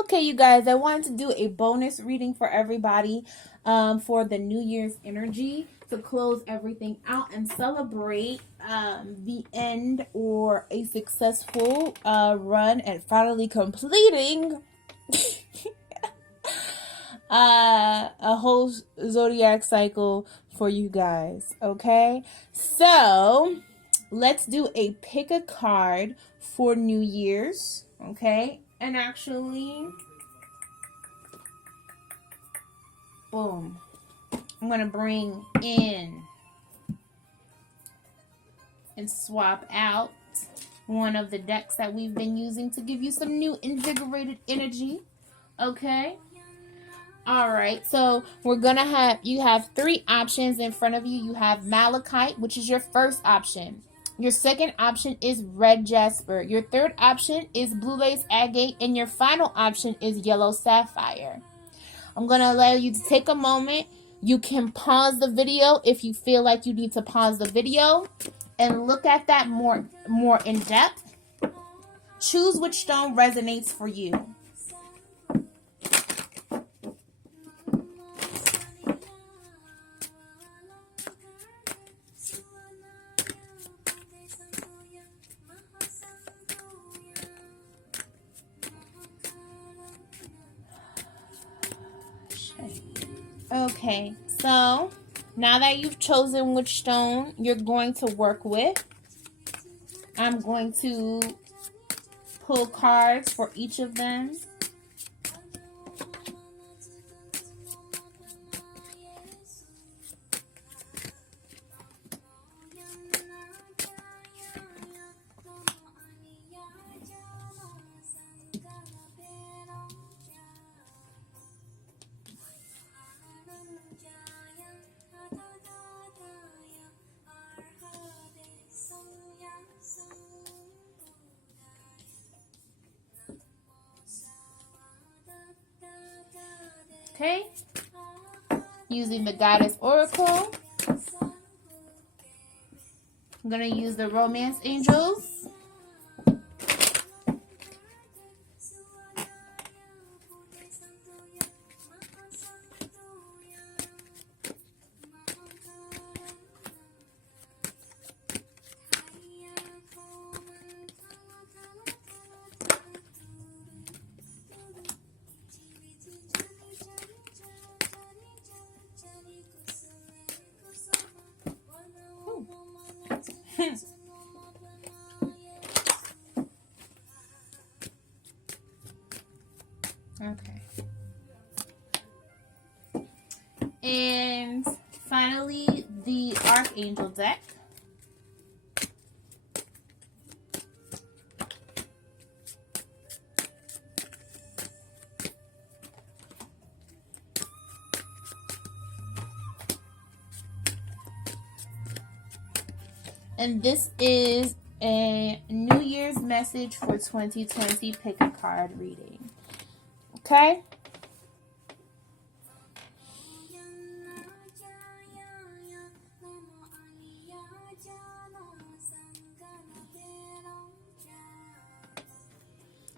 Okay, you guys, I wanted to do a bonus reading for everybody for the New Year's energy to close everything out and celebrate the end or a successful run and finally completing a whole zodiac cycle for you guys. Okay, so let's do a pick a card for New Year's. Okay, and actually, boom, I'm gonna bring in and swap out one of the decks that we've been using to give you some new invigorated energy. Okay. All right, so we're gonna you have three options in front of you. You have Malachite, which is your first option. Your second option is red Jasper. Your third option is blue lace agate, and your final option is yellow sapphire. I'm gonna allow you to take a moment. You can pause the video if you feel like you need to pause the video and look at that more in depth. Choose which stone resonates for you. Okay, so now that you've chosen which stone you're going to work with, I'm going to pull cards for each of them. Okay, using the Goddess Oracle, I'm going to use the Romance Angels, okay, and finally the Archangel deck. And this is a New Year's message for 2020 pick a card reading. Okay?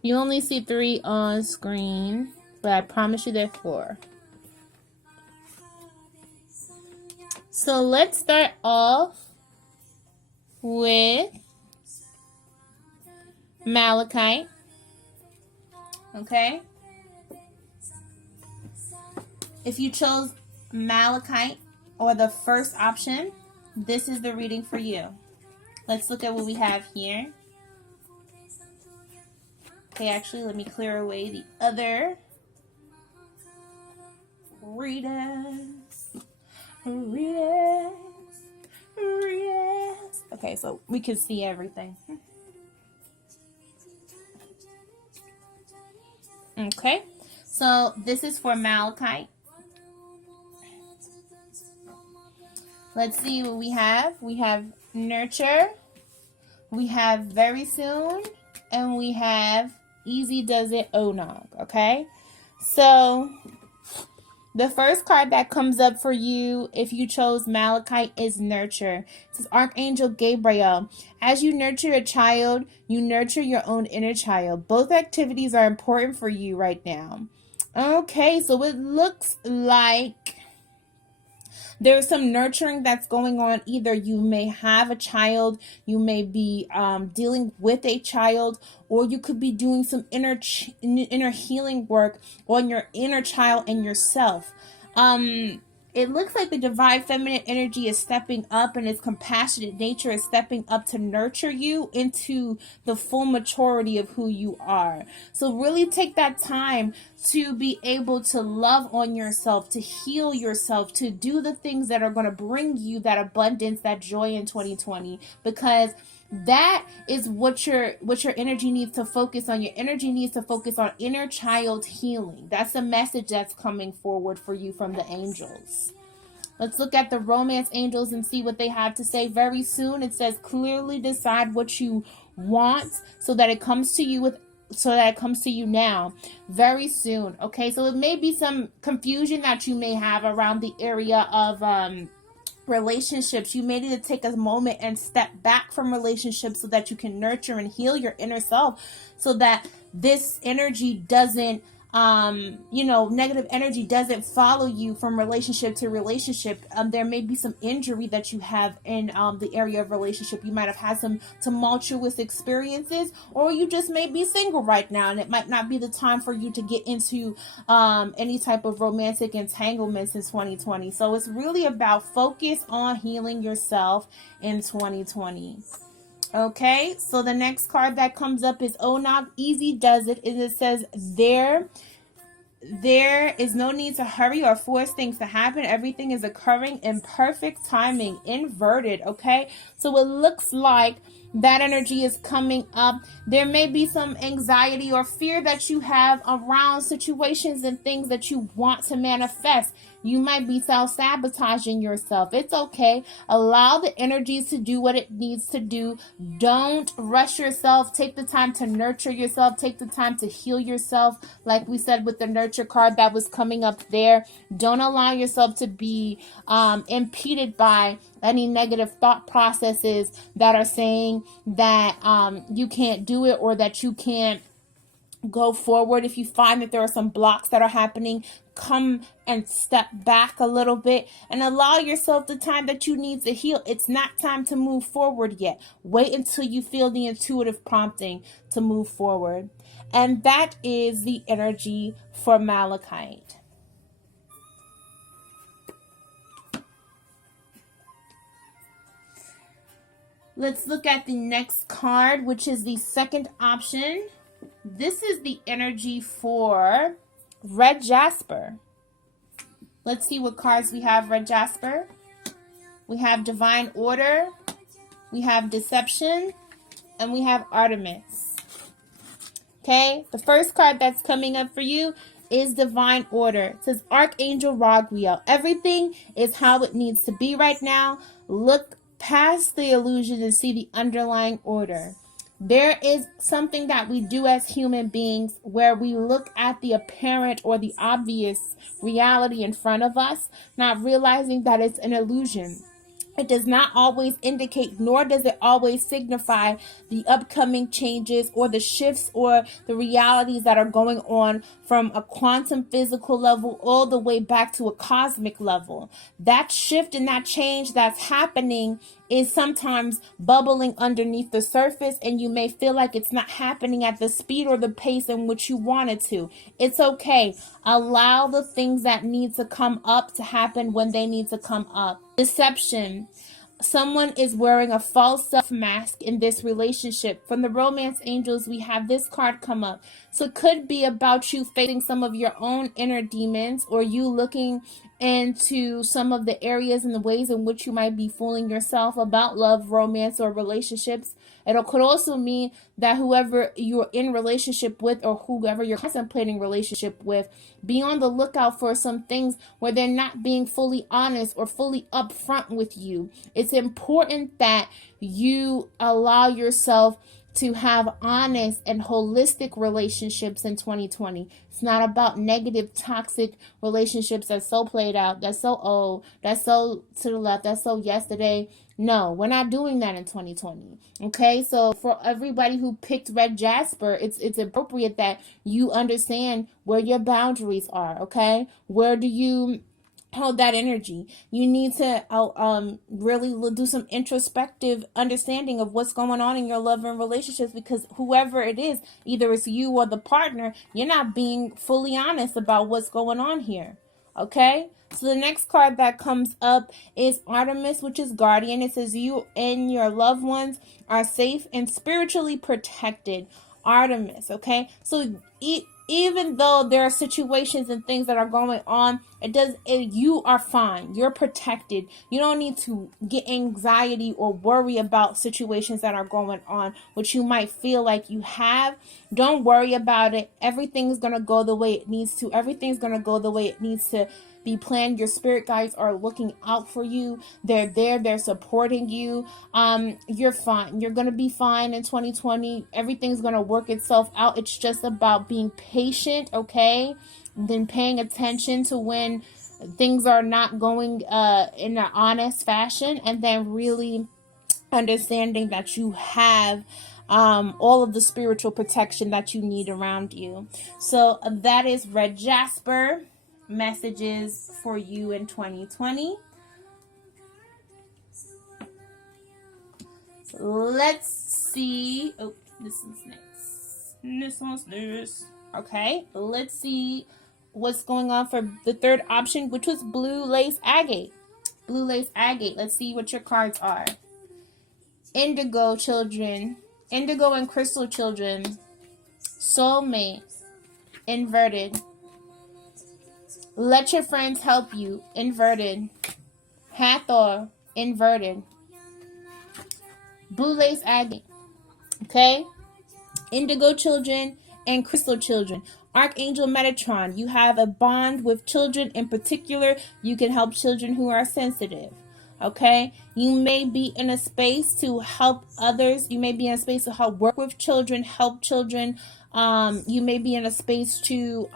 You only see 3 on screen, but I promise you there are 4. So let's start off with Malachite. Okay? If you chose Malachite or the first option, this is the reading for you. Let's look at what we have here. Okay, actually, let me clear away the other readings. Okay, so we can see everything. Okay, so this is for Malachite. Let's see what we have. We have Nurture, we have Very Soon, and we have Easy Does It Onog. Okay, so The first card that comes up for you if you chose Malachite is nurture. It says Archangel Gabriel. As you nurture a child, you nurture your own inner child. Both activities are important for you right now. Okay, so it looks like there's some nurturing that's going on. Either you may have a child, you may be dealing with a child, or you could be doing some inner healing work on your inner child and yourself. It looks like the divine feminine energy is stepping up, and its compassionate nature is stepping up to nurture you into the full maturity of who you are. So really take that time to be able to love on yourself, to heal yourself, to do the things that are going to bring you that abundance, that joy in 2020, because that is what your energy needs to focus on. Your energy needs to focus on inner child healing. That's the message that's coming forward for you from the angels. Let's look at the romance angels and see what they have to say. Very soon it says, clearly decide what you want so that it comes to you now. Very soon. Okay, so it may be some confusion that you may have around the area of relationships. You may need to take a moment and step back from relationships so that you can nurture and heal your inner self, so that this energy doesn't negative energy doesn't follow you from relationship to relationship. There may be some injury that you have in the area of relationship. You might have had some tumultuous experiences, or you just may be single right now, and it might not be the time for you to get into any type of romantic entanglements in 2020. So it's really about focus on healing yourself in 2020. Okay, so the next card that comes up is Onag. Easy does it. It says there is no need to hurry or force things to happen. Everything is occurring in perfect timing. Inverted. Okay, so it looks like that energy is coming up. There may be some anxiety or fear that you have around situations and things that you want to manifest. You might be self-sabotaging yourself. It's okay. Allow the energies to do what it needs to do. Don't rush yourself. Take the time to nurture yourself. Take the time to heal yourself. Like we said with the nurture card that was coming up there. Don't allow yourself to be impeded by any negative thought processes that are saying that you can't do it, or that you can't go forward. If you find that there are some blocks that are happening, come and step back a little bit and allow yourself the time that you need to heal. It's not time to move forward yet. Wait until you feel the intuitive prompting to move forward. And that is the energy for Malachite. Let's look at the next card, which is the second option. This is the energy for Red Jasper. Let's see what cards we have. Red Jasper. We have Divine Order. We have Deception. And we have Artemis. Okay, the first card that's coming up for you is Divine Order. It says Archangel Raguel. Everything is how it needs to be right now. Look past the illusion and see the underlying order. There is something that we do as human beings where we look at the apparent or the obvious reality in front of us, not realizing that it's an illusion. It does not always indicate, nor does it always signify the upcoming changes or the shifts or the realities that are going on from a quantum physical level all the way back to a cosmic level. That shift and that change that's happening is sometimes bubbling underneath the surface, and you may feel like it's not happening at the speed or the pace in which you want it to. It's okay. Allow the things that need to come up to happen when they need to come up. Deception. Someone is wearing a false self mask in this relationship. From the romance angels, we have this card come up. So it could be about you facing some of your own inner demons, or you looking into some of the areas and the ways in which you might be fooling yourself about love, romance, or relationships. It could also mean that whoever you're in relationship with, or whoever you're contemplating relationship with, be on the lookout for some things where they're not being fully honest or fully upfront with you. It's important that you allow yourself to have honest and holistic relationships in 2020. It's not about negative, toxic relationships that's so played out, that's so old, that's so to the left, that's so yesterday. No, we're not doing that in 2020. Okay, so for everybody who picked Red Jasper, it's appropriate that you understand where your boundaries are. Okay, where do you hold that energy? You need to really do some introspective understanding of what's going on in your love and relationships, because whoever it is, either it's you or the partner, you're not being fully honest about what's going on here. Okay, so the next card that comes up is Artemis, which is Guardian. It says you and your loved ones are safe and spiritually protected. Artemis, okay? So even though there are situations and things that are going on, you are fine. You're protected. You don't need to get anxiety or worry about situations that are going on, which you might feel like you have. Don't worry about it. Everything's going to go the way it needs to. Everything's going to go the way it needs to be planned. Your spirit guides are looking out for you. They're there. They're supporting you. You're fine. You're going to be fine in 2020. Everything's going to work itself out. It's just about being patient, okay? And then paying attention to when things are not going in an honest fashion, and then really understanding that you have all of the spiritual protection that you need around you. So that is Red Jasper messages for you in 2020. So let's see. Oh, this is next. This one's this. Okay, let's see what's going on for the third option, which was Blue Lace Agate. Blue Lace Agate. Let's see what your cards are. Indigo children. Indigo and crystal children. Soulmate. Inverted. Let your friends help you. Inverted. Hathor. Inverted. Blue Lace Agate. Okay? Indigo children and crystal children. Archangel Metatron. You have a bond with children. In particular, you can help children who are sensitive. Okay? You may be in a space to help others. You may be in a space to help work with children, help children. You may be in a space to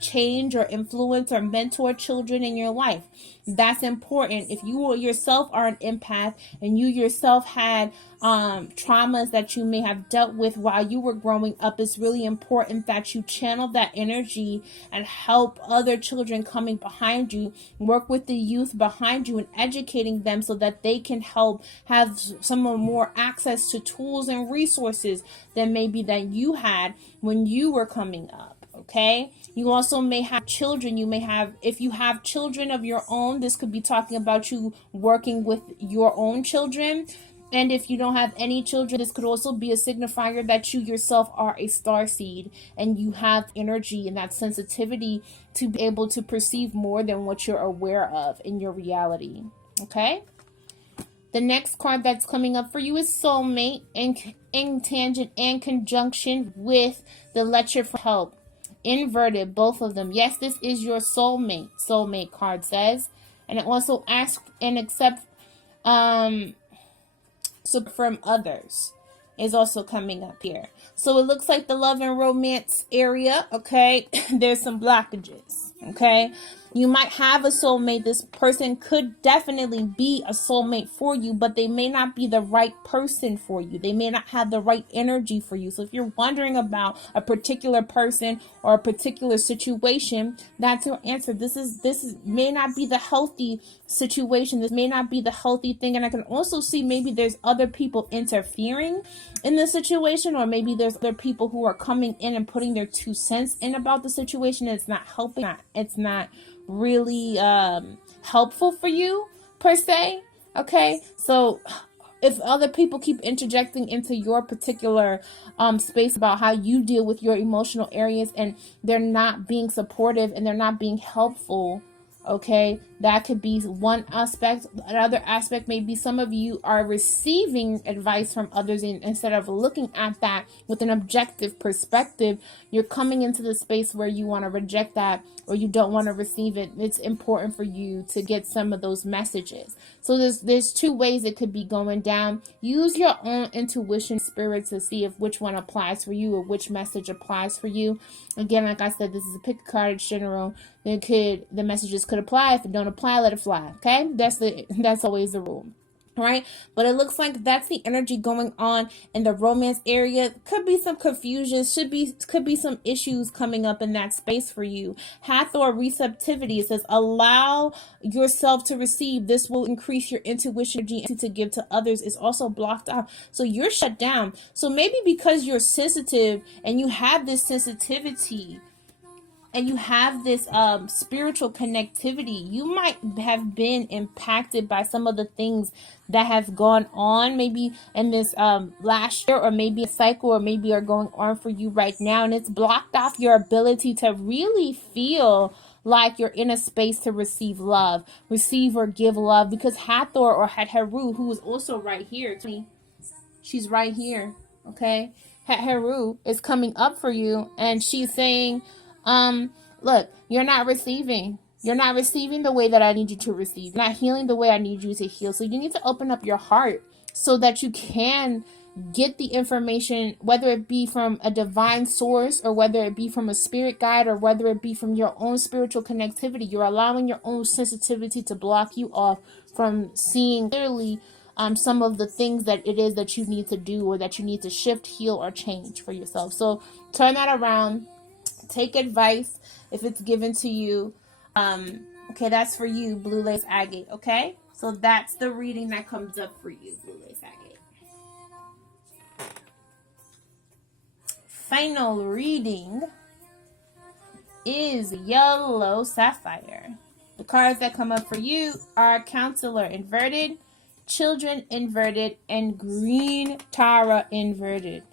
change or influence or mentor children in your life. That's important. If you yourself are an empath and you yourself had traumas that you may have dealt with while you were growing up, it's really important that you channel that energy and help other children coming behind you, work with the youth behind you and educating them so that they can help have some more access to tools and resources than maybe that you had when you were coming up. Okay, you also may have children. You may have, if you have children of your own, this could be talking about you working with your own children. And if you don't have any children, this could also be a signifier that you yourself are a starseed and you have energy and that sensitivity to be able to perceive more than what you're aware of in your reality. Okay, the next card that's coming up for you is Soulmate in tangent and conjunction with the Let Your Friends Help. Inverted, both of them. Yes, this is your soulmate. Soulmate card says. And it also asks and accept support from others is also coming up here. So it looks like the love and romance area, okay, there's some blockages, okay? You might have a soulmate. This person could definitely be a soulmate for you, but they may not be the right person for you. They may not have the right energy for you. So if you're wondering about a particular person or a particular situation, that's your answer. This may not be the healthy situation. This may not be the healthy thing. And I can also see maybe there's other people interfering in the situation, or maybe there's other people who are coming in and putting their 2 cents in about the situation. It's not helping. It's not really helpful for you per se. Okay, so if other people keep interjecting into your particular space about how you deal with your emotional areas and they're not being supportive and they're not being helpful, okay, That could be one aspect. Another aspect may be some of you are receiving advice from others, and instead of looking at that with an objective perspective, you're coming into the space where you want to reject that or you don't want to receive it. It's important for you to get some of those messages. So there's two ways it could be going down. Use your own intuition, spirit, to see if which one applies for you or which message applies for you. Again, like I said, this is a pick a card. It's general. The messages could apply. If it don't apply, let it fly. Okay, that's always the rule. Right, but it looks like that's the energy going on in the romance area. Could be some confusion, could be some issues coming up in that space for you. Hathor receptivity, it says allow yourself to receive. This will increase your intuition energy to give to others. Is also blocked out, so you're shut down. So maybe because you're sensitive and you have this sensitivity and you have this spiritual connectivity, you might have been impacted by some of the things that have gone on maybe in this last year, or maybe a cycle, or maybe are going on for you right now, and it's blocked off your ability to really feel like you're in a space to receive love, receive or give love, because Hathor or Heru, who is also right here, she's right here, okay? Heru is coming up for you, and she's saying, look, you're not receiving the way that I need you to receive. You're not healing the way I need you to heal. So you need to open up your heart so that you can get the information, whether it be from a divine source, or whether it be from a spirit guide, or whether it be from your own spiritual connectivity. You're allowing your own sensitivity to block you off from seeing clearly some of the things that it is that you need to do, or that you need to shift, heal, or change for yourself. So turn that around. Take advice if it's given to you. Okay, that's for you, Blue Lace Agate. Okay, so that's the reading that comes up for you, Blue Lace Agate. Final reading is Yellow Sapphire. The cards that come up for you are Counselor inverted, Children inverted, and Green Tara inverted.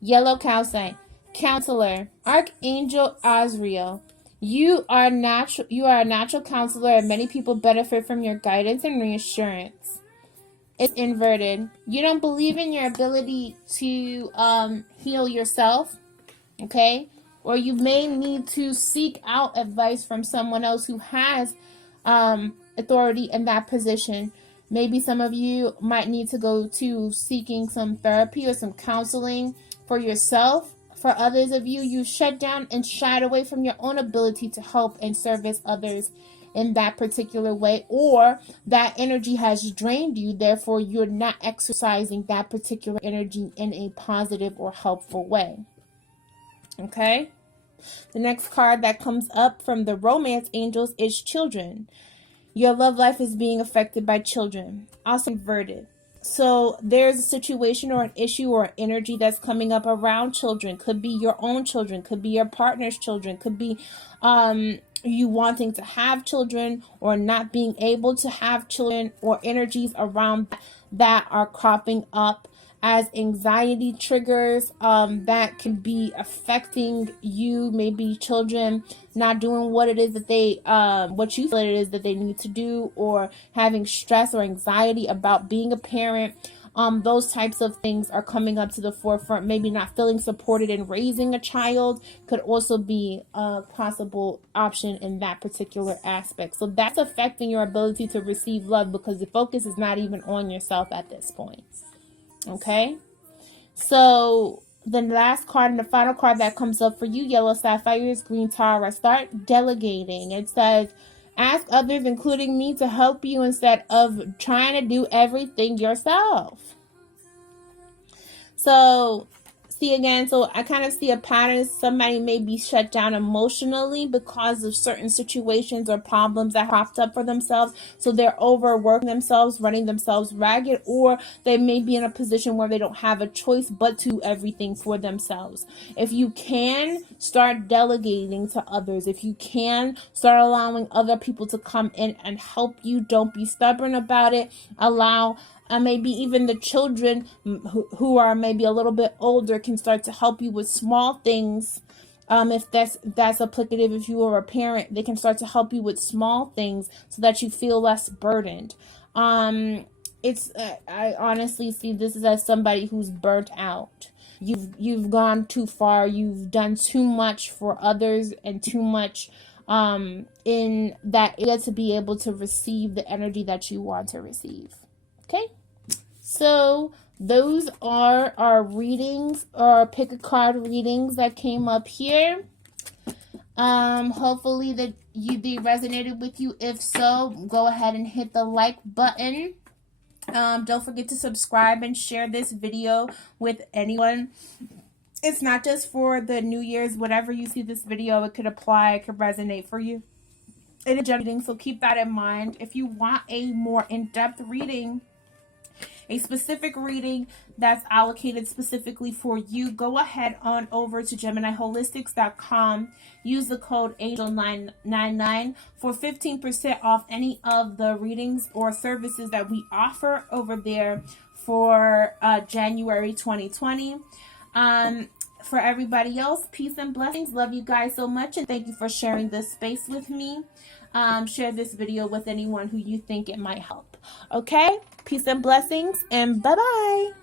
Yellow Calcite. Counselor, Archangel Azrael. You are a natural counselor, and many people benefit from your guidance and reassurance. It's inverted. You don't believe in your ability to heal yourself, okay? Or you may need to seek out advice from someone else who has authority in that position. Maybe some of you might need to go to seeking some therapy or some counseling for yourself. For others of you, you shut down and shied away from your own ability to help and service others in that particular way, or that energy has drained you, therefore you're not exercising that particular energy in a positive or helpful way. Okay? The next card that comes up from the Romance Angels is Children. Your love life is being affected by children. Also inverted. So there's a situation or an issue or an energy that's coming up around children. Could be your own children, could be your partner's children, could be you wanting to have children or not being able to have children, or energies around that are cropping up as anxiety triggers that can be affecting you. Maybe children not doing what it is that they what you feel it is that they need to do, or having stress or anxiety about being a parent. Those types of things are coming up to the forefront. Maybe not feeling supported in raising a child could also be a possible option in that particular aspect. So that's affecting your ability to receive love, because the focus is not even on yourself at this point. Okay, so the last card and the final card that comes up for you, Yellow Sapphire, is Green Tara. Start delegating. It says, ask others, including me, to help you instead of trying to do everything yourself. So see again, so I kind of see a pattern. Somebody may be shut down emotionally because of certain situations or problems that popped up for themselves. So they're overworking themselves, running themselves ragged, or they may be in a position where they don't have a choice but to do everything for themselves. If you can, start delegating to others. If you can, start allowing other people to come in and help you. Don't be stubborn about it. Allow maybe even the children who are maybe a little bit older can start to help you with small things If that's applicative, if you are a parent, they can start to help you with small things so that you feel less burdened. I honestly see this as somebody who's burnt out. You've gone too far. You've done too much for others and too much in that area to be able to receive the energy that you want to receive. Okay, so those are our readings, or pick a card readings that came up here. Hopefully they resonated with you. If so, go ahead and hit the like button. Don't forget to subscribe and share this video with anyone. It's not just for the New Year's. Whatever you see this video, it could apply, it could resonate for you. It is general, so keep that in mind. If you want a more in-depth reading, a specific reading that's allocated specifically for you, go ahead on over to GeminiHolistics.com. Use the code ANGEL999 for 15% off any of the readings or services that we offer over there for January 2020. For everybody else, peace and blessings. Love you guys so much, and thank you for sharing this space with me. Share this video with anyone who you think it might help. Okay? Peace and blessings, and bye-bye.